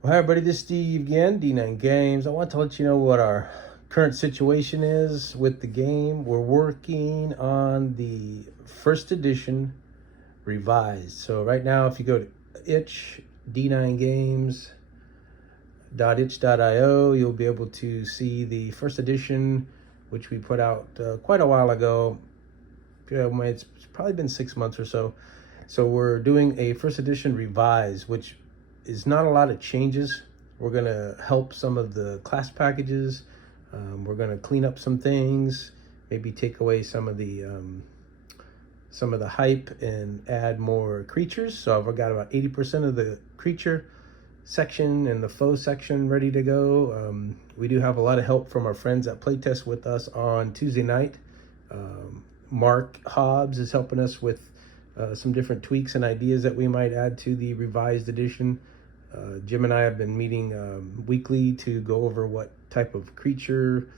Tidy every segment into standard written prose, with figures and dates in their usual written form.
Well, hi everybody, this is Steve again, D9 Games. I want to let you know what our current situation is with the game. We're working on the first edition revised. So right now, if you go to itch, d9games.itch.io, you'll be able to see the first edition, which we put out quite a while ago. It's probably been 6 months or so. So we're doing a first edition revise, which is not a lot of changes. We're gonna help some of the class packages. We're gonna clean up some things, maybe take away some of the hype and add more creatures. So I've got about 80% of the creature section and the foe section ready to go. We do have a lot of help from our friends that playtest with us on Tuesday night. Mark Hobbs is helping us with some different tweaks and ideas that we might add to the revised edition. Jim and I have been meeting weekly to go over what type of creature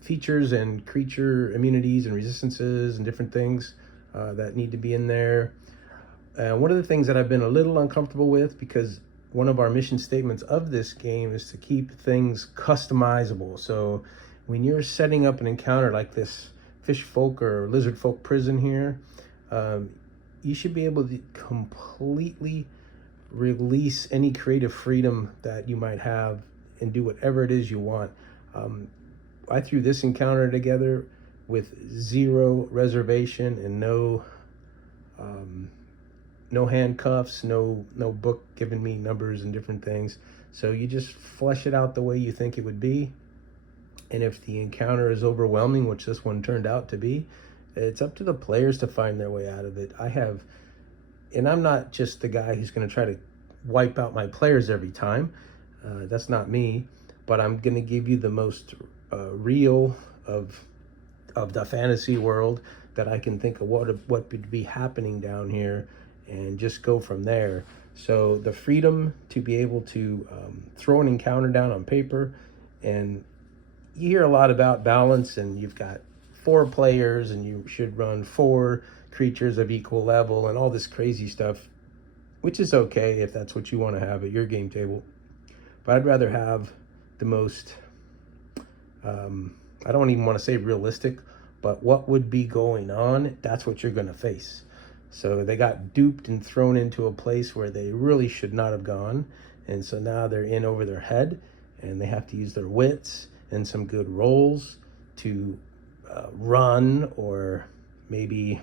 features and creature immunities and resistances and different things that need to be in there. One of the things that I've been a little uncomfortable with, because one of our mission statements of this game is to keep things customizable. So when you're setting up an encounter like this fish folk or lizard folk prison here, you should be able to completely release any creative freedom that you might have and do whatever it is you want. I threw this encounter together with zero reservation and no handcuffs, no book giving me numbers and different things. So you just flesh it out the way you think it would be. And if the encounter is overwhelming, which this one turned out to be, it's up to the players to find their way out of it. And I'm not just the guy who's going to try to wipe out my players every time. That's not me. But I'm going to give you the most real of the fantasy world that I can think of what would be happening down here, and just go from there. So the freedom to be able to throw an encounter down on paper, and you hear a lot about balance, and you've got 4 players and you should run 4 creatures of equal level and all this crazy stuff, which is okay if that's what you want to have at your game table. But I'd rather have the most, I don't even want to say realistic, but what would be going on, that's what you're going to face. So they got duped and thrown into a place where they really should not have gone. And so now they're in over their head, and they have to use their wits and some good rolls to run, or maybe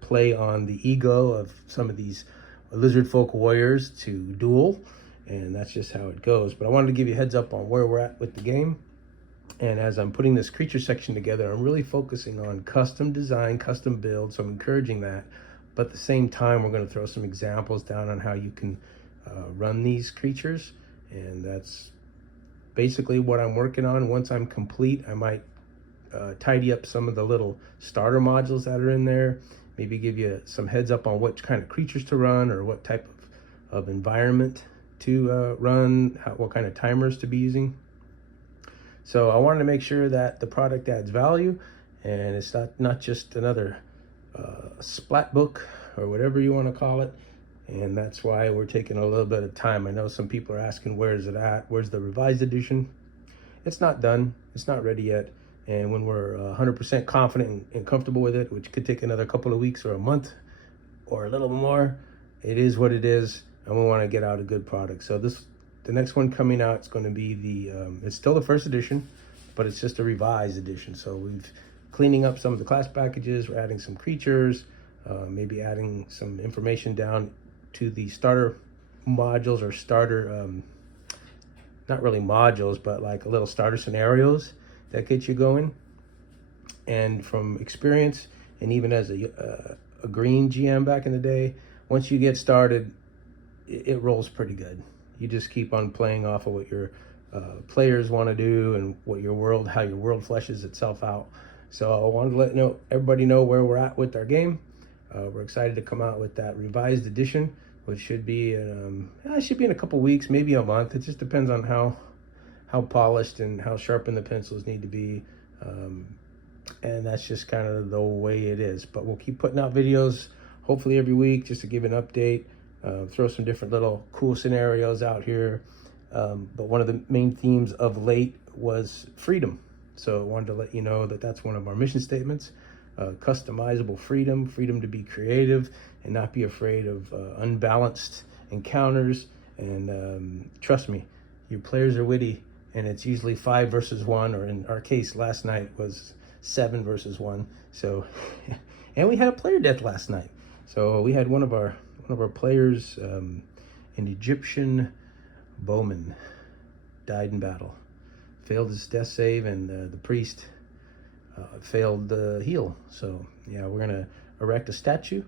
play on the ego of some of these lizard folk warriors to duel. And that's just how it goes. But I wanted to give you a heads up on where we're at with the game. And as I'm putting this creature section together, I'm really focusing on custom design, custom build. So I'm encouraging that. But at the same time, we're going to throw some examples down on how you can run these creatures. And that's basically what I'm working on. Once I'm complete, I might tidy up some of the little starter modules that are in there. Maybe give you some heads up on what kind of creatures to run, or what type of environment to run, what kind of timers to be using. So I wanted to make sure that the product adds value, and it's not just another splat book or whatever you want to call it. And that's why we're taking a little bit of time. I know some people are asking, where is it at? Where's the revised edition? It's not done. It's not ready yet. And when we're 100% confident and comfortable with it, which could take another couple of weeks or a month or a little more, it is what it is, and we want to get out a good product. So the next one coming out is going to be it's still the first edition, but it's just a revised edition. So we've cleaning up some of the class packages. We're adding some creatures, maybe adding some information down to the starter modules, or starter, not really modules, but like a little starter scenarios that get you going. And from experience, and even as a green GM back in the day, once you get started, it rolls pretty good. You just keep on playing off of what your players want to do, and what your world, how your world fleshes itself out. So I wanted to let everybody know where we're at with our game. We're excited to come out with that revised edition, which should be in a couple weeks, maybe a month. It just depends on how polished and how sharpened the pencils need to be. And that's just kind of the way it is. But we'll keep putting out videos, hopefully every week, just to give an update. throw some different little cool scenarios out here. But one of the main themes of late was freedom. So I wanted to let you know that that's one of our mission statements. Customizable freedom, freedom to be creative and not be afraid of unbalanced encounters. And trust me, your players are witty, and it's usually 5 versus 1, or in our case last night was 7 versus 1. So, and we had a player death last night. So we had one of our players, an Egyptian bowman, died in battle, failed his death save, and the priest failed the heal. So yeah, we're gonna erect a statue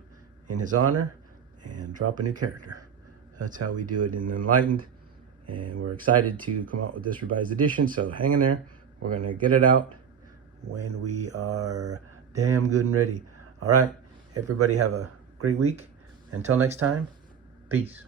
in his honor and drop a new character. That's how we do it in Enlightened, and we're excited to come out with this revised edition. So hang in there, we're gonna get it out when we are damn good and ready. All right, everybody have a great week. Until next time, peace.